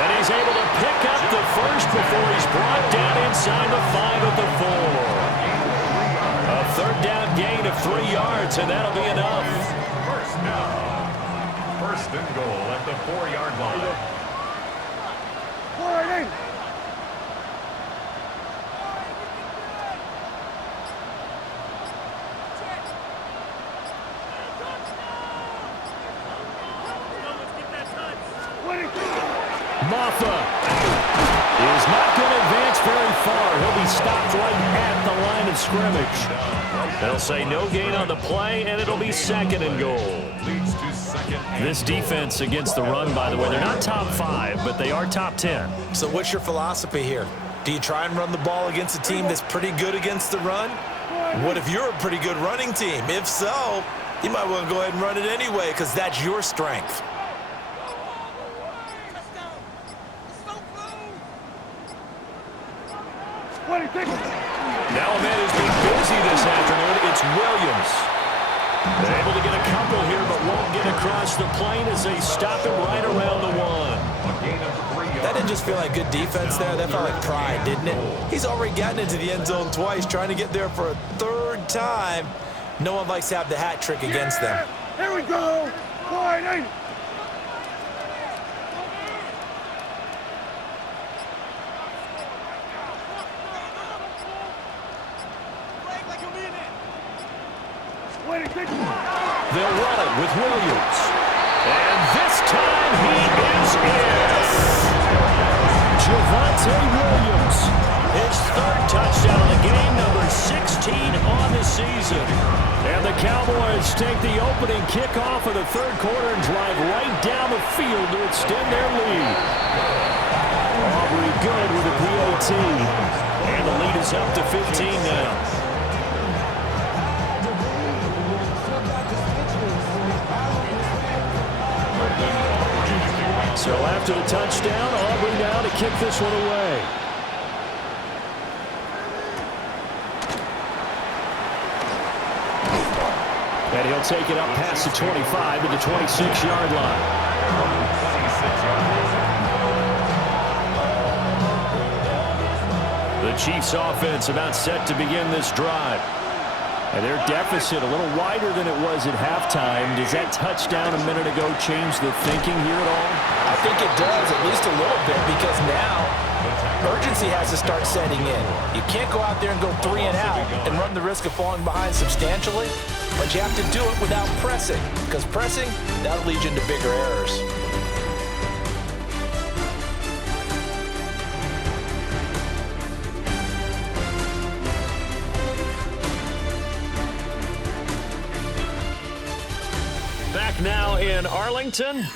And he's able to pick up the first before he's brought down inside the 5 at the 4. A third down gain of 3 yards, and that'll be enough. First down. First and goal at the 4-yard line. Maffa is not going to advance very far. He'll be stopped right at the line of scrimmage. They'll say no gain on the play, and it'll be second and goal. This defense against the run, by the way, they're not top 5, but they are top 10. So what's your philosophy here? Do you try and run the ball against a team that's pretty good against the run? What if you're a pretty good running team? If so, you might want to go ahead and run it anyway because that's your strength. Now a man who's been busy this afternoon, it's Williams. They're able to get a couple here, but won't get across the plane as they stop him right around the 1. That didn't just feel like good defense there. That felt like pride, didn't it? He's already gotten into the end zone twice, trying to get there for a 3rd time. No one likes to have the hat trick against them. Here we go. Wide. They'll run it with Williams. And this time he is in. Javonte Williams. His 3rd touchdown of the game, number 16 on the season. And the Cowboys take the opening kickoff of the 3rd quarter and drive right down the field to extend their lead. Aubrey good with a PAT. And the lead is up to 15 now. So after the touchdown, Aubrey now to kick this one away. And he'll take it up past the 25 to the 26-yard line. The Chiefs offense about set to begin this drive. And their deficit a little wider than it was at halftime. Does that touchdown a minute ago change the thinking here at all? I think it does, at least a little bit, because now urgency has to start setting in. You can't go out there and go 3 and out and run the risk of falling behind substantially, but you have to do it without pressing, because pressing, that'll lead you into bigger errors. Back now in Arlington.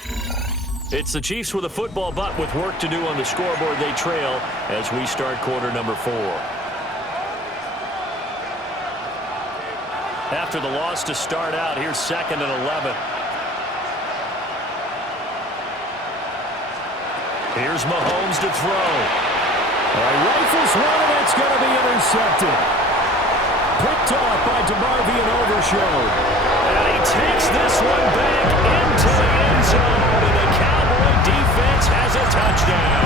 It's the Chiefs with a football, but with work to do on the scoreboard. They trail as we start quarter number 4. After the loss to start out, here's 2nd and 11. Here's Mahomes to throw. Rifles one, and it's going to be intercepted. Picked off by DeMarvion Overshow. And he takes this one back into the end zone, and the Cowboy defense has a touchdown.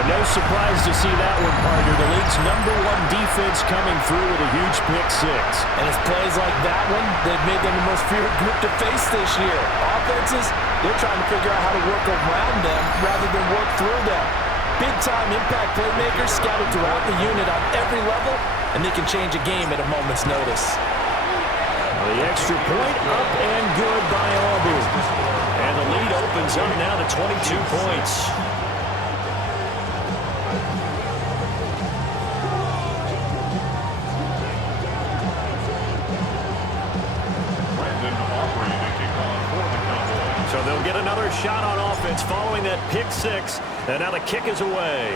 But no surprise to see that one, partner. The league's #1 defense coming through with a huge pick-6. And it's plays like that one that made them the most feared group to face this year. Offenses, they're trying to figure out how to work around them rather than work through them. Big-time impact playmakers scattered throughout the unit on every level, and they can change a game at a moment's notice. The extra point up and good by Auburn. And the lead opens up now to 22 points. So they'll get another shot on offense following that pick-6, and now the kick is away.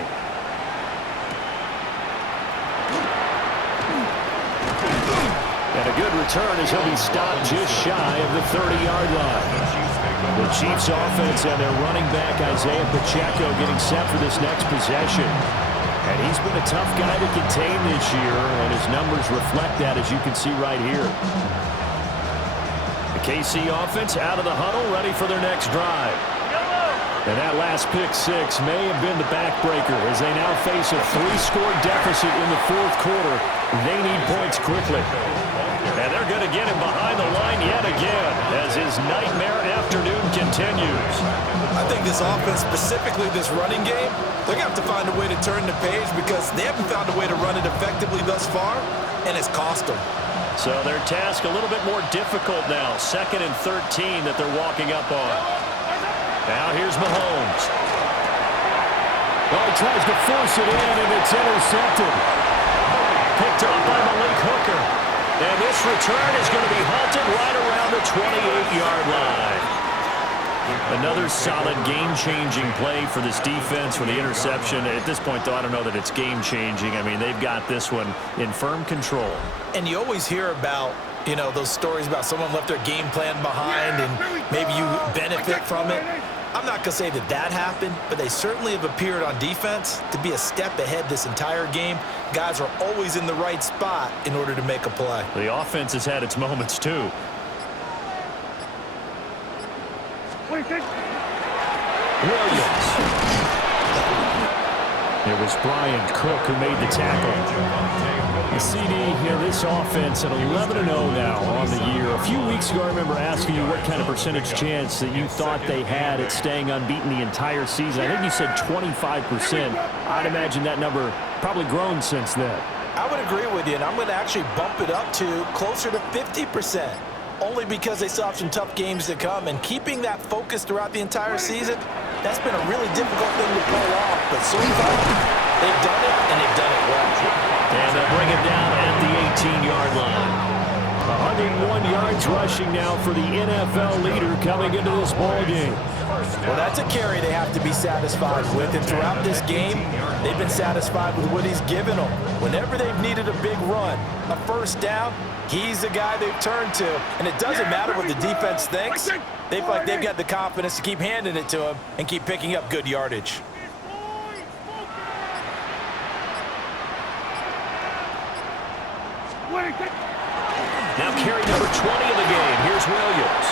And a good return as he'll be stopped just shy of the 30-yard line. The Chiefs offense and their running back Isaiah Pacheco getting set for this next possession. And he's been a tough guy to contain this year, and his numbers reflect that, as you can see right here. The KC offense out of the huddle, ready for their next drive. And that last pick six may have been the backbreaker as they now face a 3-score deficit in the fourth quarter. They need points quickly. And they're going to get him behind the line yet again as his nightmare afternoon continues. I think this offense, specifically this running game, they're going to have to find a way to turn the page because they haven't found a way to run it effectively thus far, and it's cost them. So their task a little bit more difficult now. 2nd and 13 that they're walking up on. Now here's Mahomes. Oh, he tries to force it in, and it's intercepted. Picked up by Malik Hooker. And this return is going to be halted right around the 28-yard line. Another solid game-changing play for this defense with the interception. At this point, though, I don't know that it's game-changing. I mean, they've got this one in firm control. And you always hear about, you know, those stories about someone left their game plan behind and maybe you benefit from it. I'm not going to say that that happened, but they certainly have appeared on defense to be a step ahead this entire game. Guys are always in the right spot in order to make a play. The offense has had its moments, too. Williams. It was Brian Cook who made the tackle. The CD here, this offense at 11-0 now on the year. A few weeks ago, I remember asking you what kind of percentage chance that you thought they had at staying unbeaten the entire season. I think you said 25%. I'd imagine that number probably grown since then. I would agree with you, and I'm going to actually bump it up to closer to 50%. Only because they still have some tough games to come, and keeping that focus throughout the entire season, that's been a really difficult thing to pull off. But so far, they've done it, and they've done it well. And they'll bring him down at the 18-yard line. 101 yards rushing now for the NFL leader coming into this ball game. Well, that's a carry they have to be satisfied with, and throughout this game, they've been satisfied with what he's given them. Whenever they've needed a big run, a first down, he's the guy they've turned to, and it doesn't matter what the defense thinks. They feel like they've got the confidence to keep handing it to him and keep picking up good yardage. Now carry number 20 of the game. Here's Williams.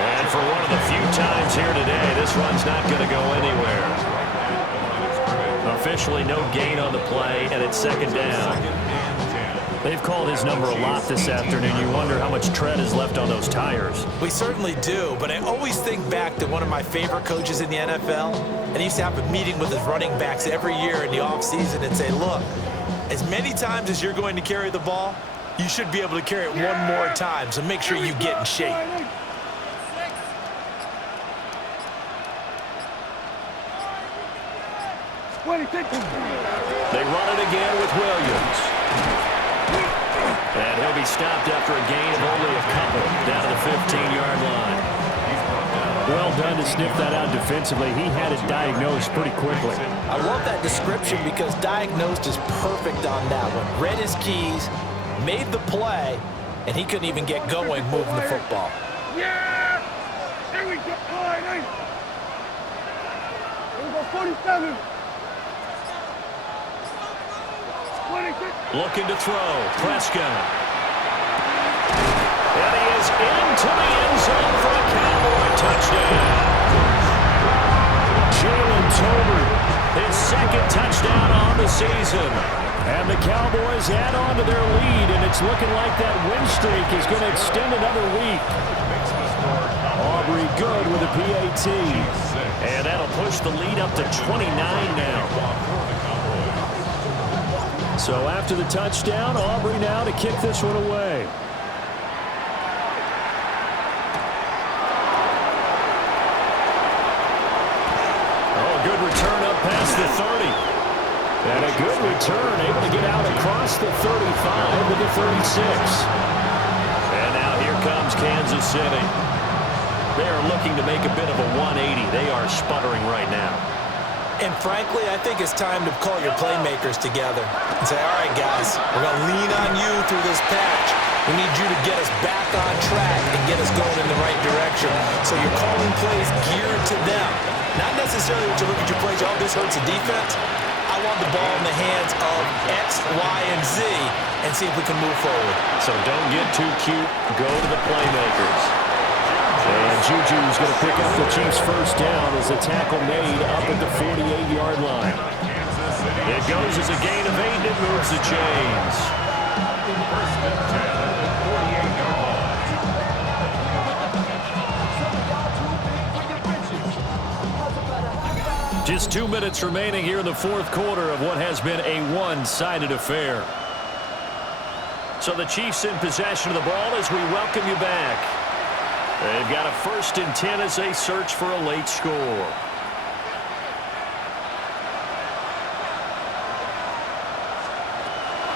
And for one of the few times here today, this run's not going to go anywhere. Officially no gain on the play, and it's 2nd down. They've called his number a lot this afternoon. You wonder how much tread is left on those tires. We certainly do, but I always think back to one of my favorite coaches in the NFL, and he used to have a meeting with his running backs every year in the offseason and say, look, as many times as you're going to carry the ball, you should be able to carry it one more time, so make sure you get in shape. They run it again with Williams. And he'll be stopped after a gain of only a couple down to the 15-yard line. Well done to sniff that out defensively. He had it diagnosed pretty quickly. I love that description because diagnosed is perfect on that one. Read his keys, made the play, and he couldn't even get going moving the football. Yeah! There we go. All right, nice. Here we go, 47. 26. Looking to throw. Prescott. And he is into the end zone for a Cowboy touchdown. Jalen Tolbert, his 2nd touchdown on the season. And the Cowboys add on to their lead, and it's looking like that win streak is going to extend another week. Aubrey good with a PAT. And that'll push the lead up to 29 now. So after the touchdown, Aubrey now to kick this one away. Oh, good return up past the 30. And a good return, able to get out across the 35 to the 36. And now here comes Kansas City. They are looking to make a bit of a 180. They are sputtering right now. And frankly, I think it's time to call your playmakers together and say, all right, guys, we're going to lean on you through this patch. We need you to get us back on track and get us going in the right direction. So you're calling plays geared to them. Not necessarily when you look at your plays, oh, this hurts the defense. I want the ball in the hands of X, Y, and Z and see if we can move forward. So don't get too cute. Go to the playmakers. And Juju's going to pick up the Chiefs' first down as a tackle made up at the 48-yard line. It goes as a gain of 8, and it moves the chains. First and 10 at the 48-yard line. Just 2 minutes remaining here in the fourth quarter of what has been a one-sided affair. So the Chiefs in possession of the ball as we welcome you back. They've got a first and 10 as they search for a late score.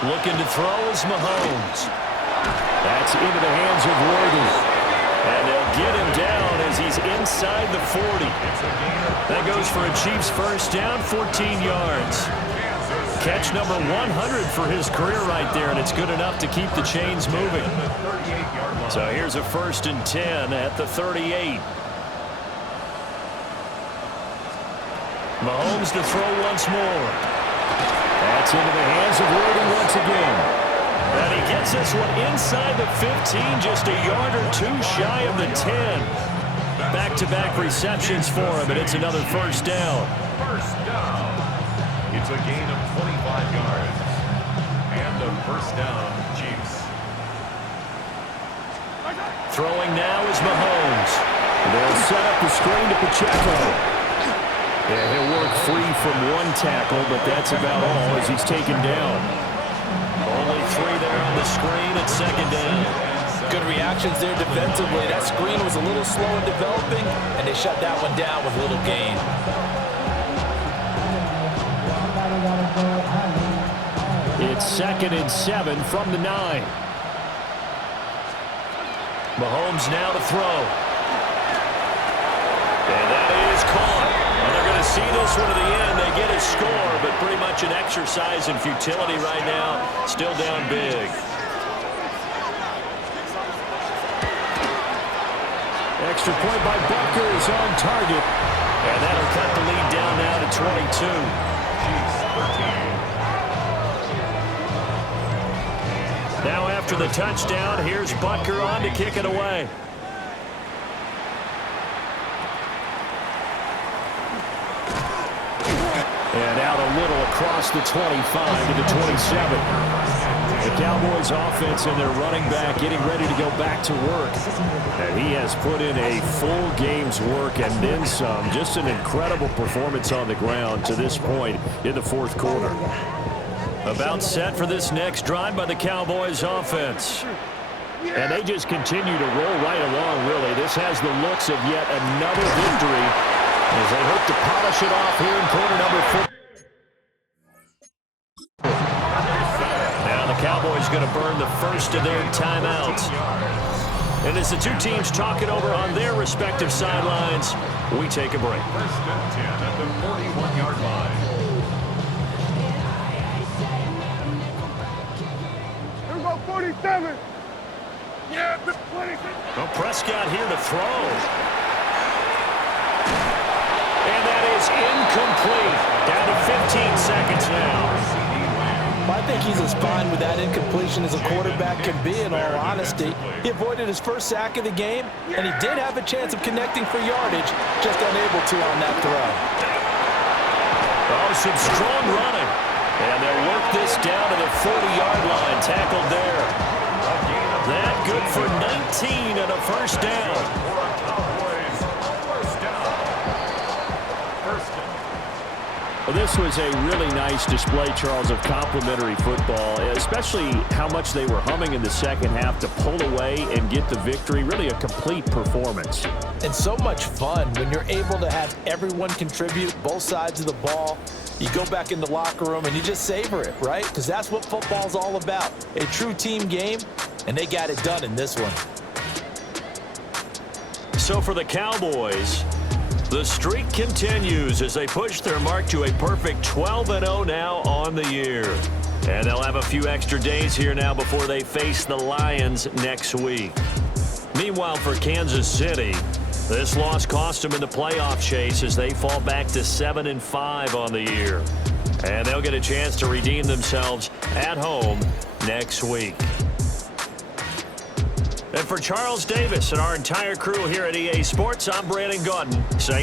Looking to throw is Mahomes. That's into the hands of Worthy. And they'll get him down as he's inside the 40. That goes for a Chiefs first down, 14 yards. Catch number 100 for his career right there, and it's good enough to keep the chains moving. So here's a first and 10 at the 38. Mahomes to throw once more. That's into the hands of Worthy once again. And he gets this one inside the 15, just a yard or two shy of the 10. Back-to-back receptions for him, and it's another first down. First down. It's a gain of 25 yards. And a first down, Chiefs. Throwing now is Mahomes. They'll set up the screen to Pacheco. Yeah, he'll work free from one tackle, but that's about all as he's taken down. Only 3 there on the screen at second down. Good reactions there defensively. That screen was a little slow in developing, and they shut that one down with little gain. It's second and 7 from the 9. Mahomes now to throw. And that is caught. And they're going to see this one to the end. They get a score, but pretty much an exercise in futility right now. Still down big. Extra point by Butker is on target. And that'll cut the lead down now to 22. Chiefs 13. Now after the touchdown, here's Butker on to kick it away. And out a little across the 25 to the 27. The Cowboys offense and their running back getting ready to go back to work. And he has put in a full game's work and then some. Just an incredible performance on the ground to this point in the fourth quarter. About set for this next drive by the Cowboys offense. And they just continue to roll right along, really. This has the looks of yet another victory as they hope to polish it off here in quarter number 4. Now the Cowboys going to burn the first of their timeouts. And as the two teams talk it over on their respective sidelines, we take a break. First and 10 at the 41-yard line. Here we go, 47. Yeah, 26. Well, Prescott here to throw. And that is incomplete. Down to 15 seconds now. I think he's as fine with that incompletion as a quarterback can be, in all honesty. He avoided his first sack of the game, and he did have a chance of connecting for yardage, just unable to on that throw. Oh, some strong running. And they'll work this down to the 40-yard line. Tackled there. That good for 19 and a first down. Well, this was a really nice display, Charles, of complimentary football, especially how much they were humming in the second half to pull away and get the victory. Really a complete performance. And so much fun when you're able to have everyone contribute, both sides of the ball. You go back in the locker room and you just savor it, right? Because that's what football's all about. A true team game, and they got it done in this one. So for the Cowboys, the streak continues as they push their mark to a perfect 12-0 now on the year. And they'll have a few extra days here now before they face the Lions next week. Meanwhile, for Kansas City, this loss cost them in the playoff chase as they fall back to 7-5 on the year. And they'll get a chance to redeem themselves at home next week. And for Charles Davis and our entire crew here at EA Sports, I'm Brandon Gaudin saying